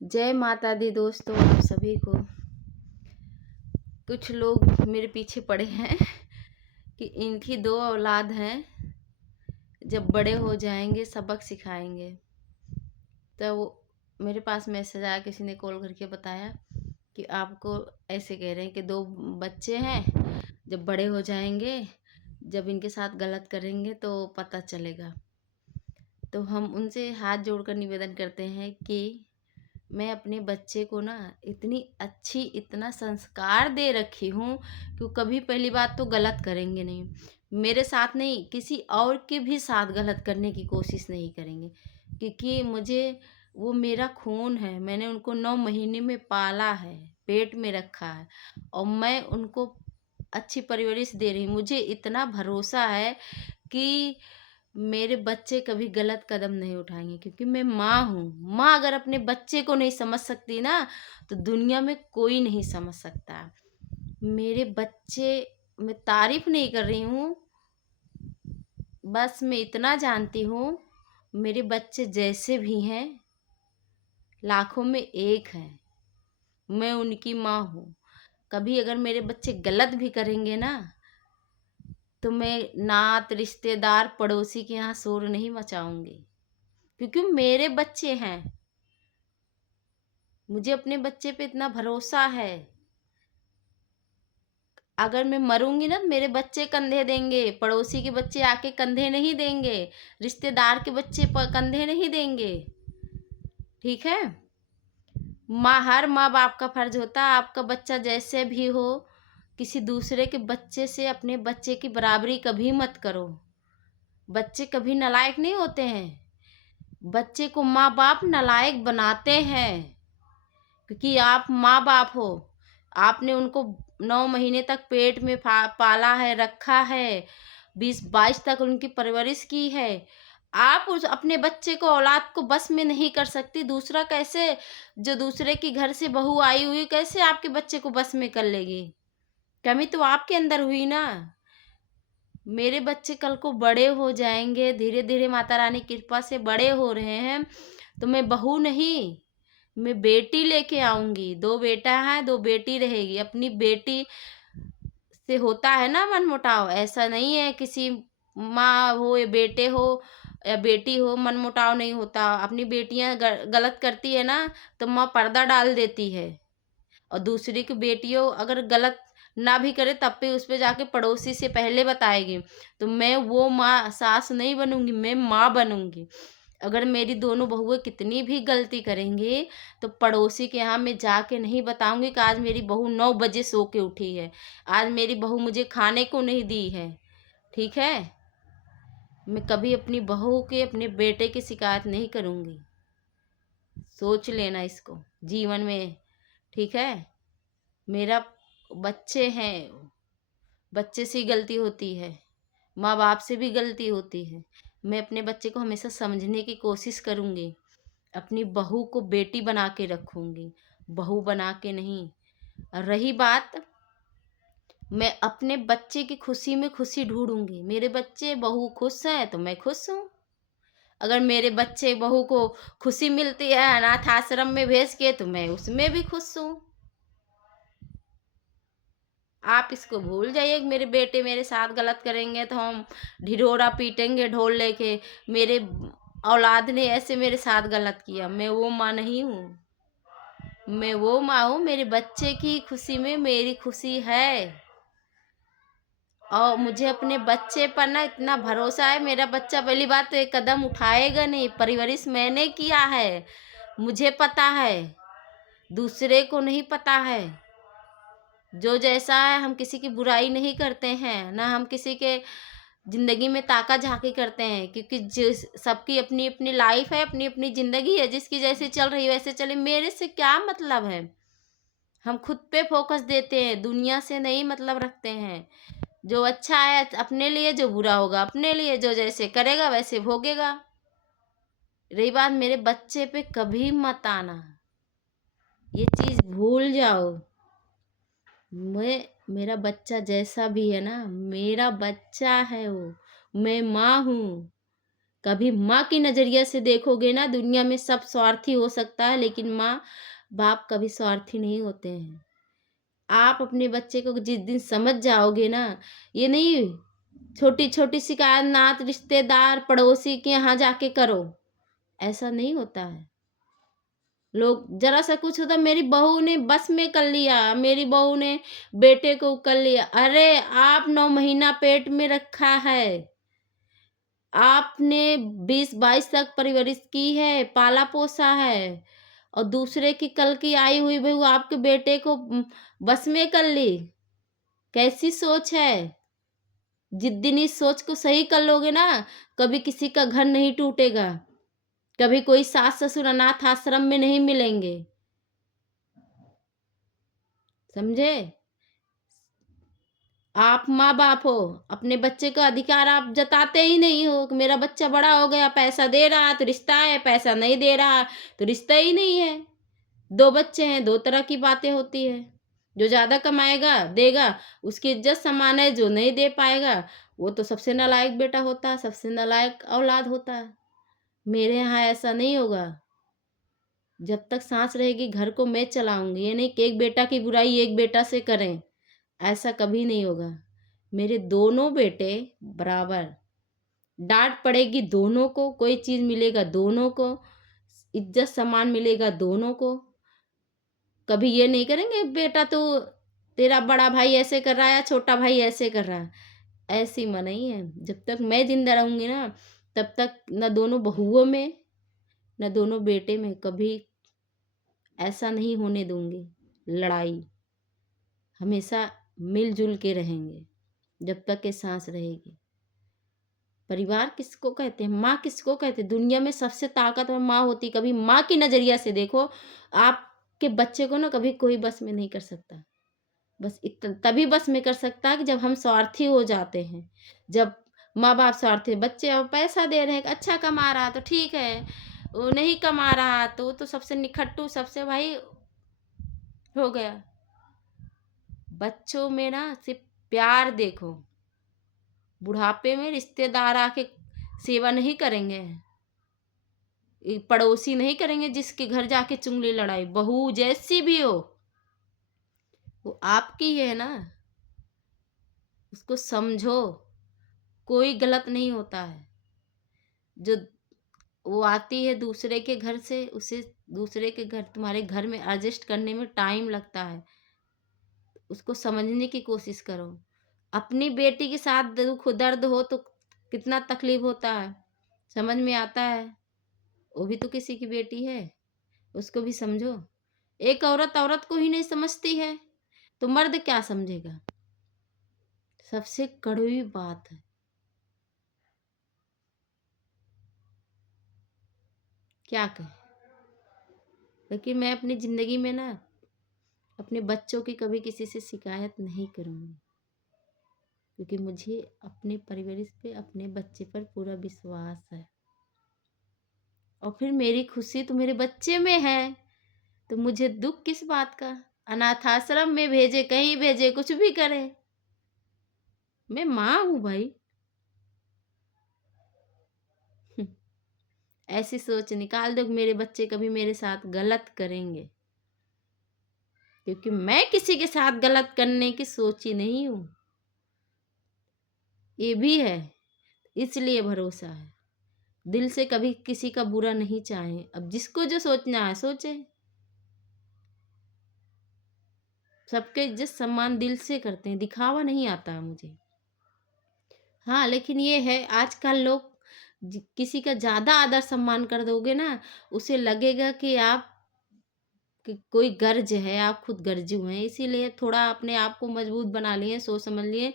जय माता दी दोस्तों, आप सभी को। कुछ लोग मेरे पीछे पड़े हैं कि इनकी 2 औलाद हैं, जब बड़े हो जाएंगे सबक सिखाएंगे। तो वो मेरे पास मैसेज आया, किसी ने कॉल करके बताया कि आपको ऐसे कह रहे हैं कि 2 बच्चे हैं, जब बड़े हो जाएंगे, जब इनके साथ गलत करेंगे तो पता चलेगा। तो हम उनसे हाथ जोड़कर निवेदन करते हैं कि मैं अपने बच्चे को ना इतनी अच्छी इतना संस्कार दे रखी हूँ कि वो कभी, पहली बात तो गलत करेंगे नहीं, मेरे साथ नहीं किसी और के भी साथ गलत करने की कोशिश नहीं करेंगे। क्योंकि मुझे वो मेरा खून है, मैंने उनको 9 महीने में पाला है, पेट में रखा है और मैं उनको अच्छी परवरिश दे रही हूँ। मुझे इतना भरोसा है कि मेरे बच्चे कभी गलत कदम नहीं उठाएंगे, क्योंकि मैं माँ हूँ। माँ अगर अपने बच्चे को नहीं समझ सकती ना, तो दुनिया में कोई नहीं समझ सकता। मेरे बच्चे, मैं तारीफ नहीं कर रही हूँ, बस मैं इतना जानती हूँ, मेरे बच्चे जैसे भी हैं लाखों में एक हैं। मैं उनकी माँ हूँ। कभी अगर मेरे बच्चे गलत भी करेंगे ना, तो मैं नात रिश्तेदार पड़ोसी के यहाँ शोर नहीं मचाऊंगी, क्योंकि मेरे बच्चे हैं। मुझे अपने बच्चे पे इतना भरोसा है, अगर मैं मरूंगी ना, मेरे बच्चे कंधे देंगे, पड़ोसी के बच्चे आके कंधे नहीं देंगे, रिश्तेदार के बच्चे कंधे नहीं देंगे। ठीक है। हर माँ बाप का फर्ज होता है, आपका बच्चा जैसे भी हो, किसी दूसरे के बच्चे से अपने बच्चे की बराबरी कभी मत करो। बच्चे कभी नालायक नहीं होते हैं, बच्चे को माँ बाप नालायक बनाते हैं, क्योंकि आप माँ बाप हो। आपने उनको 9 महीने तक पेट में पाला है, रखा है, 20-22 तक उनकी परवरिश की है। आप उस अपने बच्चे को, औलाद को बस में नहीं कर सकती। दूसरा कैसे, जो दूसरे की घर से बहू आई हुई, कैसे आपके बच्चे को बस में कर लेगी? कमी तो आपके अंदर हुई ना। मेरे बच्चे कल को बड़े हो जाएंगे, धीरे धीरे माता रानी कृपा से बड़े हो रहे हैं, तो मैं बहू नहीं, मैं बेटी लेके आऊंगी। 2 बेटा है, 2 बेटी रहेगी। अपनी बेटी से होता है ना मनमुटाव, ऐसा नहीं है किसी माँ हो या बेटे हो या बेटी हो, मनमुटाव नहीं होता। अपनी बेटियां गलत करती है ना, तो माँ पर्दा डाल देती है, और दूसरी की बेटियों अगर गलत ना भी करे तब भी उस पे जाके पड़ोसी से पहले बताएगी। तो मैं वो माँ सास नहीं बनूंगी, मैं माँ बनूंगी। अगर मेरी दोनों बहुएं कितनी भी गलती करेंगी, तो पड़ोसी के यहाँ मैं जाके नहीं बताऊंगी कि आज मेरी बहू 9 बजे सो के उठी है, आज मेरी बहू मुझे खाने को नहीं दी है। ठीक है। मैं कभी अपनी बहू के, अपने बेटे की शिकायत नहीं करूंगी। सोच लेना इसको जीवन में। ठीक है। मेरा बच्चे हैं, बच्चे से ही गलती होती है, माँ बाप से भी गलती होती है। मैं अपने बच्चे को हमेशा समझने की कोशिश करूँगी, अपनी बहू को बेटी बना के रखूँगी, बहू बना के नहीं। और रही बात, मैं अपने बच्चे की खुशी में खुशी ढूंढूंगी। मेरे बच्चे बहू खुश हैं तो मैं खुश हूँ। अगर मेरे बच्चे बहू को खुशी मिलती है अनाथ आश्रम में भेज के, तो मैं उसमें भी खुश हूँ। आप इसको भूल जाइए कि मेरे बेटे मेरे साथ गलत करेंगे तो हम ढिढोरा पीटेंगे ढोल लेके, मेरे औलाद ने ऐसे मेरे साथ गलत किया। मैं वो माँ नहीं हूँ, मैं वो माँ हूँ, मेरे बच्चे की खुशी में मेरी खुशी है। और मुझे अपने बच्चे पर ना इतना भरोसा है, मेरा बच्चा पहली बात तो एक कदम उठाएगा नहीं, परवरिश मैंने किया है, मुझे पता है, दूसरे को नहीं पता है। जो जैसा है, हम किसी की बुराई नहीं करते हैं, ना हम किसी के जिंदगी में ताका झाकी करते हैं, क्योंकि जिस सबकी अपनी अपनी लाइफ है, अपनी अपनी जिंदगी है, जिसकी जैसे चल रही है वैसे चले, मेरे से क्या मतलब है। हम खुद पे फोकस देते हैं, दुनिया से नहीं मतलब रखते हैं। जो अच्छा है अपने लिए, जो बुरा होगा अपने लिए, जो जैसे करेगा वैसे भोगेगा। रही बात, मेरे बच्चे पे कभी मत आना, ये चीज भूल जाओ। मेरा बच्चा जैसा भी है ना, मेरा बच्चा है वो, मैं माँ हूँ। कभी माँ की नज़रिए से देखोगे ना, दुनिया में सब स्वार्थी हो सकता है, लेकिन माँ बाप कभी स्वार्थी नहीं होते हैं। आप अपने बच्चे को जिस दिन समझ जाओगे ना, ये नहीं छोटी-छोटी शिकायत नात रिश्तेदार, पड़ोसी के यहाँ जाके करो, ऐसा नहीं होता है। लोग ज़रा-सा कुछ होता, मेरी बहू ने बस में कर लिया, मेरी बहू ने बेटे को कर लिया। अरे! आप 9 महीना पेट में रखा है, आपने 20-22 तक परवरिश की है, पाला-पोसा है, और दूसरे की कल की आई हुई बहू आपके बेटे को बस में कर ली। कैसी सोच है? जिस दिन इस सोच को सही कर लोगे ना, कभी किसी का घर नहीं टूटेगा, कभी कोई सास-ससुर अनाथ आश्रम में नहीं मिलेंगे। समझे? आप माँ-बाप हो, अपने बच्चे का अधिकार आप जताते ही नहीं हो कि मेरा बच्चा बड़ा हो गया, पैसा दे रहा तो रिश्ता है, पैसा नहीं दे रहा तो रिश्ता ही नहीं है। 2 बच्चे हैं, 2 तरह की बातें होती है। जो ज़्यादा कमाएगा, देगा, उसकी इज़्ज़त समान है, जो नहीं दे पाएगा, वो तो सबसे नालायक बेटा होता है, सबसे नालायक औलाद होता है। मेरे यहाँ ऐसा नहीं होगा। जब तक साँस रहेगी घर को मैं चलाऊँगी। ये नहीं कि एक बेटा की बुराई एक बेटा से करें, ऐसा कभी नहीं होगा। मेरे दोनों बेटे बराबर, डाँट पड़ेगी दोनों को, कोई चीज़ मिलेगा दोनों को, इज़्ज़त सम्मान मिलेगा दोनों को। कभी ये नहीं करेंगे बेटा तो तेरा बड़ा भाई ऐसे कर रहा है या छोटा भाई ऐसे कर रहा है। ऐसी माँ नहीं है। जब तक मैं ज़िंदा रहूँगी ना, तब तक ना दोनों बहुओं में, ना दोनों बेटे में कभी ऐसा नहीं होने दूँगी लड़ाई। हमेशा मिल-जुल के रहेंगे, जब तक ये साँस रहेगी। परिवार किसको कहते हैं? माँ किसको कहते हैं? दुनिया में सबसे ताकतवर माँ होती है। कभी माँ के नज़रिया से देखो, आपके बच्चे को ना कभी कोई बस में नहीं कर सकता। बस तभी बस में कर सकता है कि जब हम स्वार्थी हो जाते हैं। जब माँ-बाप स्वार्थी, बच्चे अब पैसा दे रहे हैं, अच्छा कमा रहा तो ठीक है, वो नहीं कमा रहा तो वो तो सबसे निखट्टू, सबसे भाई हो गया। बच्चों में ना सिर्फ प्यार देखो, बुढ़ापे में रिश्तेदार आके सेवा नहीं करेंगे, पड़ोसी नहीं करेंगे जिसके घर जाके चुगली लड़ाई, बहू जैसी भी हो, वो आपकी है ना, उसको समझो, कोई गलत नहीं होता है। जो वो आती है दूसरे के घर से, उसे दूसरे के घर तुम्हारे घर में एडजस्ट करने में टाइम लगता है, उसको समझने की कोशिश करो। अपनी बेटी के साथ दुख दर्द हो तो कितना तकलीफ होता है, समझ में आता है। वो भी तो किसी की बेटी है, उसको भी समझो। एक औरत औरत को ही नहीं समझती है तो मर्द क्या समझेगा? सबसे कड़वी बात है। क्या कहें? लेकिन मैं अपनी ज़िंदगी में ना अपने बच्चों की कभी किसी से शिकायत नहीं करूँगी, क्योंकि मुझे अपने परवरिश पे, अपने बच्चे पर पूरा विश्वास है। और फिर मेरी खुशी तो मेरे बच्चे में है, तो मुझे दुःख किस बात का? अनाथ आश्रम में भेजे, कहीं भेजे, कुछ भी करे, मैं माँ हूँ भाई। ऐसी सोच निकाल दो कि मेरे बच्चे कभी मेरे साथ गलत करेंगे, क्योंकि मैं किसी के साथ गलत करने की सोची नहीं हूँ। ये भी है, इसलिए भरोसा है। दिल से कभी किसी का बुरा नहीं चाहे। अब जिसको जो सोचना है सोचे। सबके इज्जत सम्मान दिल से करते हैं, दिखावा नहीं आता है मुझे। हाँ, लेकिन ये है आजकल लोग किसी का ज़्यादा आदर सम्मान कर दोगे ना, उसे लगेगा कि आप कि कोई गर्ज है, आप खुद गर्जू हैं। इसीलिए थोड़ा अपने आप को मजबूत बना लिए, सोच समझ लिए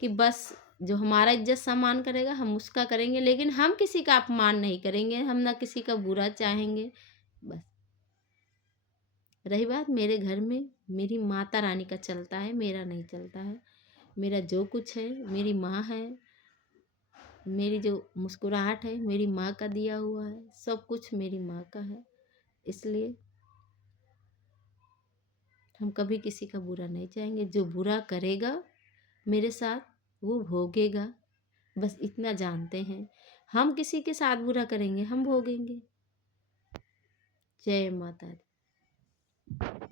कि बस जो हमारा इज्जत सम्मान करेगा हम उसका करेंगे, लेकिन हम किसी का अपमान नहीं करेंगे, हम ना किसी का बुरा चाहेंगे। बस। रही बात मेरे घर में, मेरी माता रानी का चलता है, मेरा नहीं चलता है। मेरा जो कुछ है मेरी माँ है, मेरी जो मुस्कुराहट है मेरी माँ का दिया हुआ है, सब कुछ मेरी माँ का है। इसलिए हम कभी किसी का बुरा नहीं चाहेंगे। जो बुरा करेगा मेरे साथ वो भोगेगा, बस इतना जानते हैं। हम किसी के साथ बुरा करेंगे, हम भोगेंगे। जय माता दी।